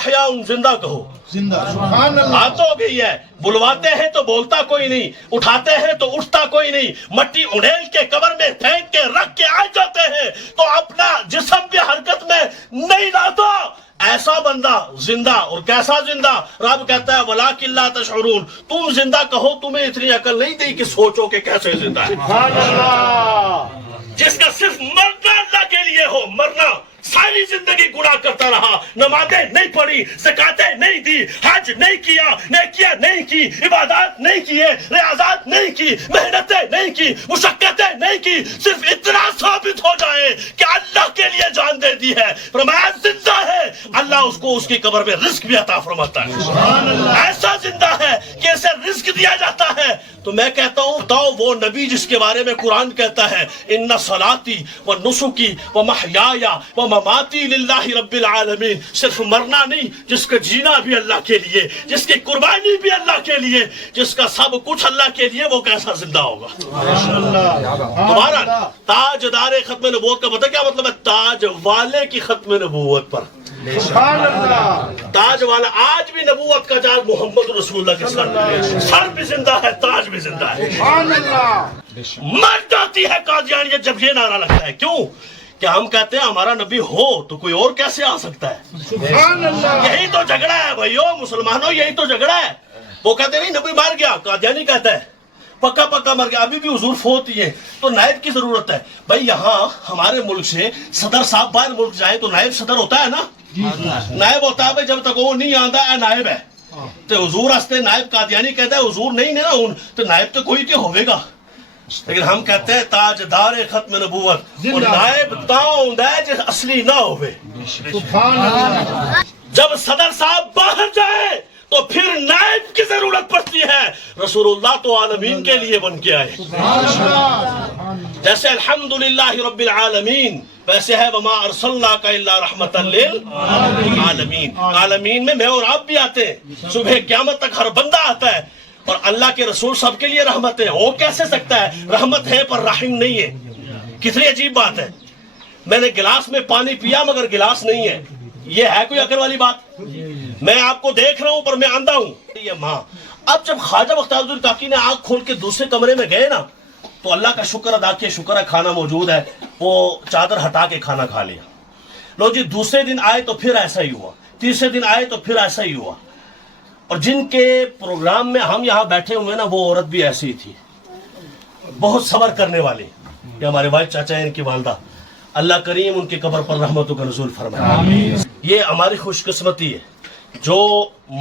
अहया जिंदा कहो, जिंदा, सुभान अल्लाह। बात हो गई है। बुलवाते हैं तो बोलता कोई नहीं, उठाते हैं तो उठता कोई नहीं, मट्टी उड़ेल के कब्र में फेंक के रख के आ जाते हैं तो अपना जिस्म भी हरकत में नहीं लाता। ऐसा बंदा जिंदा, और कैसा जिंदा? रब कहता है वला किल्ला तशउरून, तुम जिंदा कहो, तुम्हें इतनी अकल नहीं दी कि सोचो कि कैसे जिंदा है। सुभान अल्लाह। जिसका सिर्फ मरना अल्लाह के लिए हो, मरना, सारी जिंदगी गुनाह करता रहा, नमाजें नहीं पढ़ी, ज़कातें नहीं दी, हज नहीं किया, नेकियां नहीं की, इबादत नहीं किए, रियाज़त नहीं की, मेहनतें नहीं की, मुशक्कतें नहीं की, सिर्फ इतना साबित हो जाए कि अल्लाह के लिए जान दे दी है, फरमाया जिंदा है, अल्लाह उसको उसकी कब्र में रिस्क भी अता फरमाता है। ऐसा जिंदा है कि इसे रिस्क दिया जाता है। तो मैं कहता हूँ बताओ वो नबी जिसके बारे में कुरान कहता है इन्ना सलाती व नुसुकी व महयाया व ममाती लिल्लाहि रब्बिल आलमीन, सिर्फ मरना नहीं, जिसका जीना भी अल्लाह के लिए, जिसकी कुर्बानी भी अल्लाह के लिए, जिसका सब कुछ अल्लाह के लिए, वो कैसा जिंदा होगा? तुम्हारा ताजदार खत्म नबूवत का पता क्या मतलब है? ताज वाले की खत्म नबूवत पर, सुभान अल्लाह। ताज वाला, आज भी नबूवत का ताज मोहम्मद रसूलुल्लाह के सर भी जिंदा है, ताज भी जिंदा है। सुभान अल्लाह। मर जाती है कादियानियत जब ये नारा लगता है। क्यों? क्या हम कहते हैं हमारा नबी हो तो कोई और कैसे आ सकता है? सुभान अल्लाह। यही तो झगड़ा है भाइयों, मुसलमानों, यही तो झगड़ा है। वो कहते नहीं नबी मर गया, कादियानी कहता है पक्का पक्का मर गया, अभी भी हुजूर फोत ही है, तो नायब की जरूरत है। भाई यहाँ हमारे मुल्क से सदर साहब बाहर मुल्क जाए तो नायब सदर होता है ना, नायब होता है भाई, जब तक वो नहीं आता है नायब है। तो हुजूर हंसते नायब कादियानी कहता है हुजूर नहीं ना उन तो नायब तो कोई तो होवेगा, लेकिन हम कहते हैं ताजदार खत्म नबूवत, और नायब ताऊंदा है जो असली ना होवे। सुभान अल्लाह। जब सदर साहब बाहर जाए तो फिर नायब की जरूरत पड़ती है। रसूलुल्लाह तो आलमीन के लिए बन के आए। जैसे अल्हम्दुलिल्लाह रब्बिल आलमीन, वैसे है वमा अरसलनाका इल्ला रहमतल लिल आलमीन। आलमीन में मैं और आप भी आते हैं, सुबह क़यामत तक हर बंदा आता है, और अल्लाह के रसूल सबके लिए रहमत है। हो कैसे सकता है? रहमत है पर राहिम नहीं है। कितनी अजीब बात है। मैंने गिलास में पानी पिया मगर गिलास नहीं है, ये है कोई अकल वाली बात? मैं आपको देख रहा हूं पर मैं अंधा हूं। ये माँ, अब जब ख्वाजा बख्तियारुद्दीन काकी ने आंख खोल के दूसरे कमरे में गए ना, तो अल्लाह का शुक्र अदा किया, शुक्र है खाना मौजूद है, वो चादर हटा के खाना खा लिया। लो जी, दूसरे दिन आए तो फिर ऐसा ही हुआ, तीसरे दिन आए तो फिर ऐसा ही हुआ। और जिनके प्रोग्राम में हम यहाँ बैठे हुए ना, वो औरत भी ऐसी ही थी, बहुत सब्र करने वाली। ये हमारे भाई चाचा है, इनकी वालदा, अल्लाह करीम उनकी कब्र पर रहमतों का नुज़ूल फरमाए। ये हमारी खुशकिस्मती है जो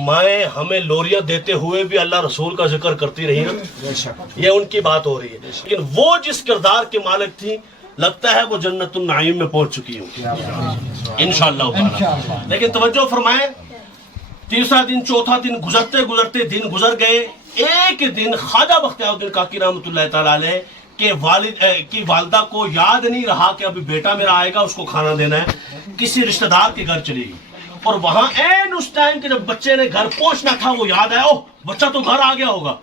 माएँ हमें लोरियां देते हुए भी अल्लाह रसूल का जिक्र करती रही ना, ये उनकी बात हो रही है। लेकिन वो जिस किरदार की मालिक थी, लगता है वो जन्नतुन नाईम में पहुंच चुकी होंगी इंशाअल्लाह। लेकिन तवज्जो फरमाएं, तीसरा दिन चौथा दिन गुजरते गुजरते दिन गुजर गए। एक दिन ख्वाजा बख्तियारुद्दीन काकी रहमतुल्लाह तआला अलैह के वालिद की वालदा को याद नहीं रहा कि अभी बेटा मेरा आएगा, उसको खाना देना है, किसी रिश्तेदार के घर चली गई। और वहां एन उस टाइम के जब बच्चे ने घर पहुंचना था, वो याद आया, ओह बच्चा तो घर आ गया होगा,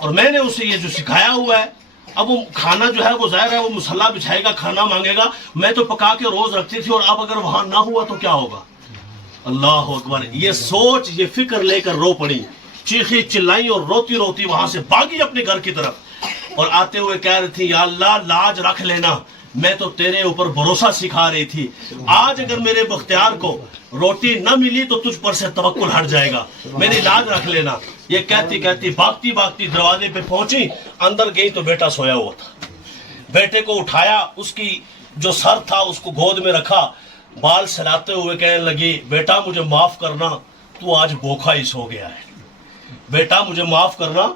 और मैंने उसे ये जो सिखाया हुआ है, अब वो खाना जो है वो जाहिर है वो मुसल्ला बिछाएगा, खाना मांगेगा, मैं तो पका के रोज रखती थी, और अब अगर वहां ना हुआ तो क्या होगा? अल्लाह अकबर। ये सोच, ये फिक्र लेकर रो पड़ी, चीखी चिल्लाई और रोती रोती वहां से भागी अपने घर की तरफ, और आते हुए कह रही थी या अल्लाह लाज रख लेना, मैं तो तेरे ऊपर भरोसा सिखा रही थी, आज अगर मेरे बख्तियार को रोटी न मिली तो तुझ पर से तवक्कुल हट जाएगा, मेरी लाज रख लेना। ये कहती कहती भागती भागती दरवाजे पे पहुंची, अंदर गई तो बेटा सोया हुआ था। बेटे को उठाया, उसकी जो सर था उसको गोद में रखा, बाल सहलाते हुए कहने लगी बेटा मुझे माफ करना, तू आज भूखा ही सो गया है। बेटा मुझे माफ करना,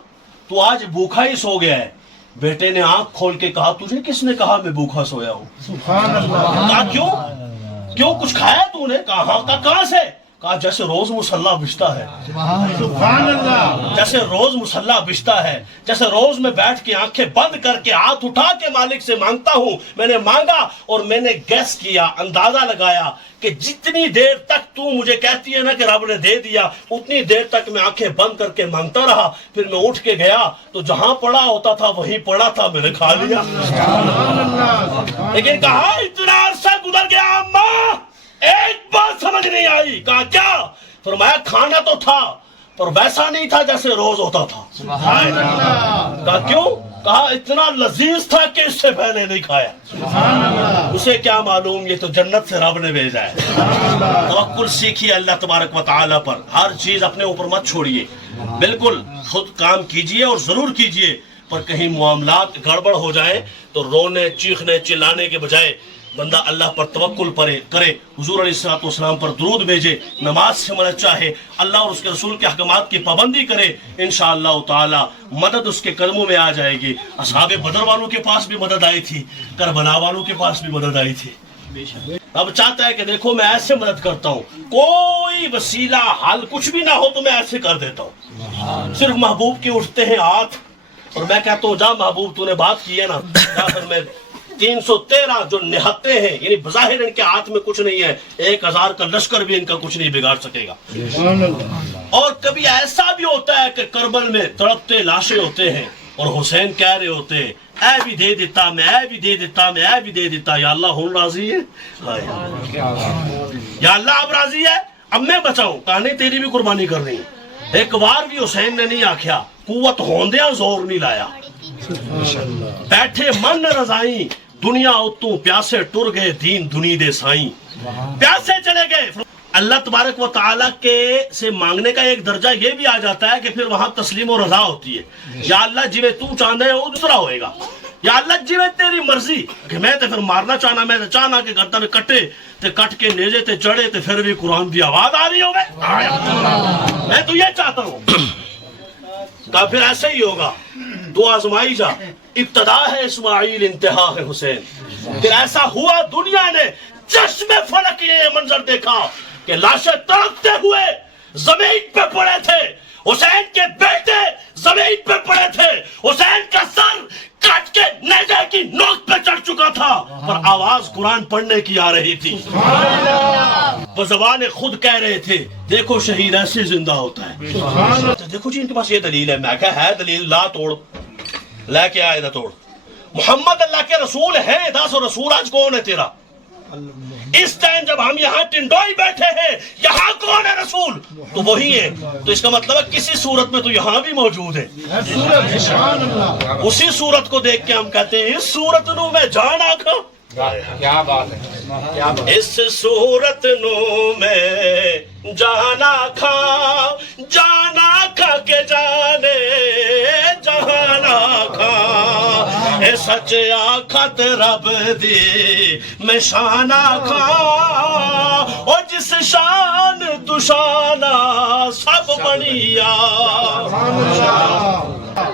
तू आज भूखा ही सो गया है। बेटे ने आंख खोल के कहा तुझे किसने कहा मैं भूखा सोया हूँ? सुभान अल्लाह। कहा क्यों क्यों कुछ खाया तूने? कहा कहाँ से? कहा जैसे रोज मुसल्ला बिछता है। सुभान अल्लाह। जैसे रोज मुसल्ला बिछता है, जैसे रोज मैं बैठ के आंखें बंद करके हाथ उठा के मालिक से मांगता हूँ, मैंने मांगा और मैंने गैस किया, अंदाजा लगाया कि जितनी देर तक तू मुझे कहती है ना कि रब ने दे दिया, उतनी देर तक मैं आंखें बंद करके मांगता रहा। फिर मैं उठ के गया तो जहां पड़ा होता था वहीं पड़ा था, मैंने खा लिया। लेकिन कहा इतना अरसा गुजर गया अम्मा, ایک بات سمجھ نہیں آئی. کہا کیا؟ فرمایا کھانا تو تھا پر ویسا نہیں تھا جیسے روز ہوتا تھا. سبحان اللہ. کہا کیوں؟ کہا اتنا لذیذ تھا کہ اس سے پہلے نہیں کھایا. سبحان اللہ. اسے کیا معلوم یہ تو جنت سے رب نے بھیجا ہے. توکل سیکھیے اللہ تبارک و تعالیٰ پر. ہر چیز اپنے اوپر مت چھوڑیے. بالکل خود کام کیجئے اور ضرور کیجئے، پر کہیں معاملات گڑبڑ ہو جائے تو رونے چیخنے چلانے کے بجائے بندہ اللہ پر توکل کرے، حضور علیہ الصلوۃ والسلام پر درود بھیجے، نماز سے مدد چاہے، اللہ اور اس کے رسول کے احکامات کی پابندی کرے. انشاءاللہ تعالی مدد اس کے قدموں میں آ جائے گی. اصحاب بدر والوں کے پاس بھی مدد آئی تھی، کربلا والوں کے پاس بھی مدد آئی تھی. اب چاہتا ہے کہ دیکھو میں ایسے مدد کرتا ہوں، کوئی وسیلہ حل کچھ بھی نہ ہو تو میں ایسے کر دیتا ہوں. صرف محبوب کے اٹھتے ہیں ہاتھ اور میں کہتا ہوں جا محبوب تو نے بات کی ہے نا، یا پھر میں 313 جو نہتے ہیں، یعنی بظاہر ان کے ہاتھ میں کچھ نہیں ہے، 1000 کا لشکر بھی ان کا کچھ نہیں بگاڑ سکے گا. سبحان اللہ. اور کبھی ایسا بھی ہوتا ہے کہ کربل میں تڑپتے لاشیں ہوتے ہیں اور حسین کہہ رہے ہوتے ہیں اے بھی دے دیتا میں، اے بھی دے دیتا میں، اے بھی دے دیتا. یا اللہ ہوں راضی ہے، یا اللہ اب راضی ہے، اب میں بچاؤں. کہانی تیری بھی قربانی کرنی ہے. ایک بار بھی حسین نے نہیں آکھیا قوت ہوندیاں زور نہیں لایا. بیٹھے من رضائیں دنیا اتوں پیاسے ٹر گئے دین دنی دے سائیں. پیاسے چلے گئے. اللہ تبارک و تعالیٰ کے سے مانگنے کا ایک درجہ یہ بھی آ جاتا ہے کہ پھر وہاں تسلیم و رضا ہوتی ہے. یا اللہ جی تو چاہتا ہے وہ دوسرا ہوئے گا. یا اللہ جی تیری مرضی کہ میں تے پھر مارنا چاہنا، میں تے چاہنا کہ گردن کٹے تے کٹ کے نیزے تے چڑھے تے پھر بھی قرآن دی آواز آ رہی ہوگی. میں تو یہ چاہتا ہوں. کہا پھر ایسے ہی ہوگا. تو آزمائی جا، ابتدا ہے اسماعیل انتہا ہے حسین. پھر ایسا ہوا دنیا نے چشم فلک یہ منظر دیکھا کہ لاشیں تڑپتے ہوئے زمین پہ پڑے تھے. حسین کے بیٹے زمین پہ پڑے تھے. حسین کا سر کٹ کے نیزے کی نوک پہ چڑھ چکا تھا پر آواز قرآن پڑھنے کی آ رہی تھی. زبان خود کہہ رہے تھے دیکھو شہید ایسے زندہ ہوتا ہے. دیکھو جی ان کے پاس یہ دلیل ہے. میں کہا ہے دلیل، لا توڑ، لے کے آئے نہ توڑ. محمد اللہ کے رسول ہیں. 10 رسول آج کون ہے تیرا؟ اس ٹائم جب ہم یہاں ٹنڈوئی بیٹھے ہیں یہاں کون ہے رسول؟ تو وہی ہے. تو اس کا مطلب ہے کسی صورت میں تو یہاں بھی موجود ہے. سبحان اللہ. اسی صورت کو دیکھ کے ہم کہتے ہیں اس صورت نو میں جان آکھا. کیا بات ہے. اس صورت نو میں جانا کھا کے جانے جہانا کھا. اے سچ آکھت رب دی میں شانا کھا. اور جس شان تو شانا سب بنیا.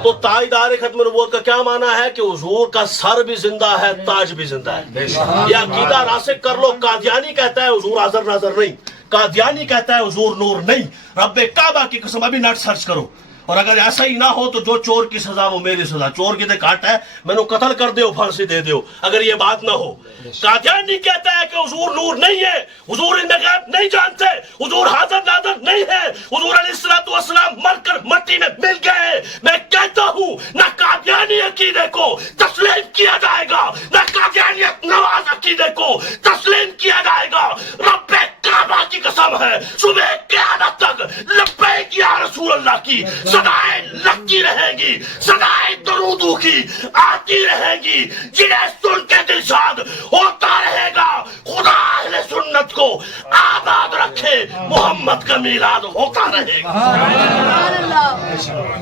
تو تاجدار ختم نبوت کا کیا معنی ہے کہ حضور کا سر بھی زندہ ہے، تاج بھی زندہ ہے. یہ عقیدہ راسخ کر لو. قادیانی کہتا ہے حضور حاضر ناظر نہیں، قادیانی کہتا ہے حضور نور نہیں. رب کعبہ کی قسم ابھی نیٹ سرچ کرو. اور اگر ایسا ہی نہ ہو تو جو چور کی سزا وہ میری سزا. چور کی تے کاٹ ہے میں نے قتل کر دیو، پھانسی دے دیو اگر یہ بات نہ ہو. قادیانی کہتا ہے کہ حضور نور نہیں ہے، حضور ان غیب نہیں جانتے، حضور حاضر ناظر نہیں ہے، حضور علیہ الصلوۃ والسلام مر کر مٹی میں مل گئے. میں کہتا ہوں نہ قادیانی عقیدے کو تسلیم کیا جائے گا، نہ قادیانیت نواز عقیدے کو تسلیم کیا جائے گا. رب کعبہ کی قسم ہے صبح قیامت تک لبیک یا رسول اللہ کی صدائیں لگتی رہیں گی، صدائیں درودوں کی آتی رہیں گی، جنہیں سن کے دل شاد ہوتا رہے گا. خدا اہل سنت کو آباد رکھے، محمد کا میلاد ہوتا رہے گا.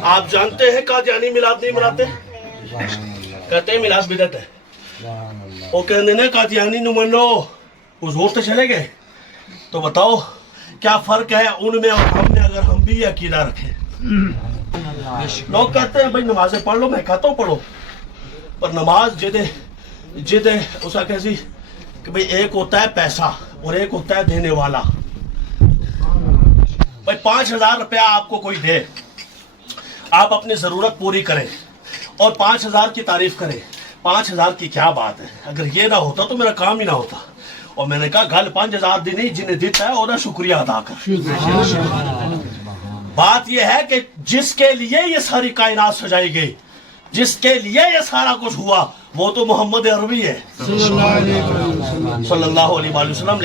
آپ جانتے ہیں قادیانی میلاد نہیں مناتے، کہتے ہیں میلاد بدعت ہے. وہ کہتے ہیں قادیانی نو منو، حضور تو چلے گئے. تو بتاؤ کیا فرق ہے ان میں اور ہم میں اگر ہم بھی یہ عقیدہ رکھیں. لوگ کہتے ہیں بھائی نمازیں پڑھ لو. میں کہتا ہوں پڑھو، پر نماز جدے اس کا کیسی کہ بھائی ایک ہوتا ہے پیسہ اور ایک ہوتا ہے دینے والا. بھائی 5000 روپیہ آپ کو کوئی دے، آپ اپنی ضرورت پوری کریں اور 5000 کی تعریف کریں. 5000 کی کیا بات ہے، اگر یہ نہ ہوتا تو میرا کام ہی نہ ہوتا. اور میں نے کہا گل 5000 دی نہیں، جنہیں دیتا ہے وہ شکریہ ادا کر. بات یہ ہے کہ جس کے لیے یہ ساری کائنات سجائی گئی، جس کے لیے یہ سارا کچھ ہوا، وہ تو محمد عربی ہے صلی اللہ علیہ وسلم.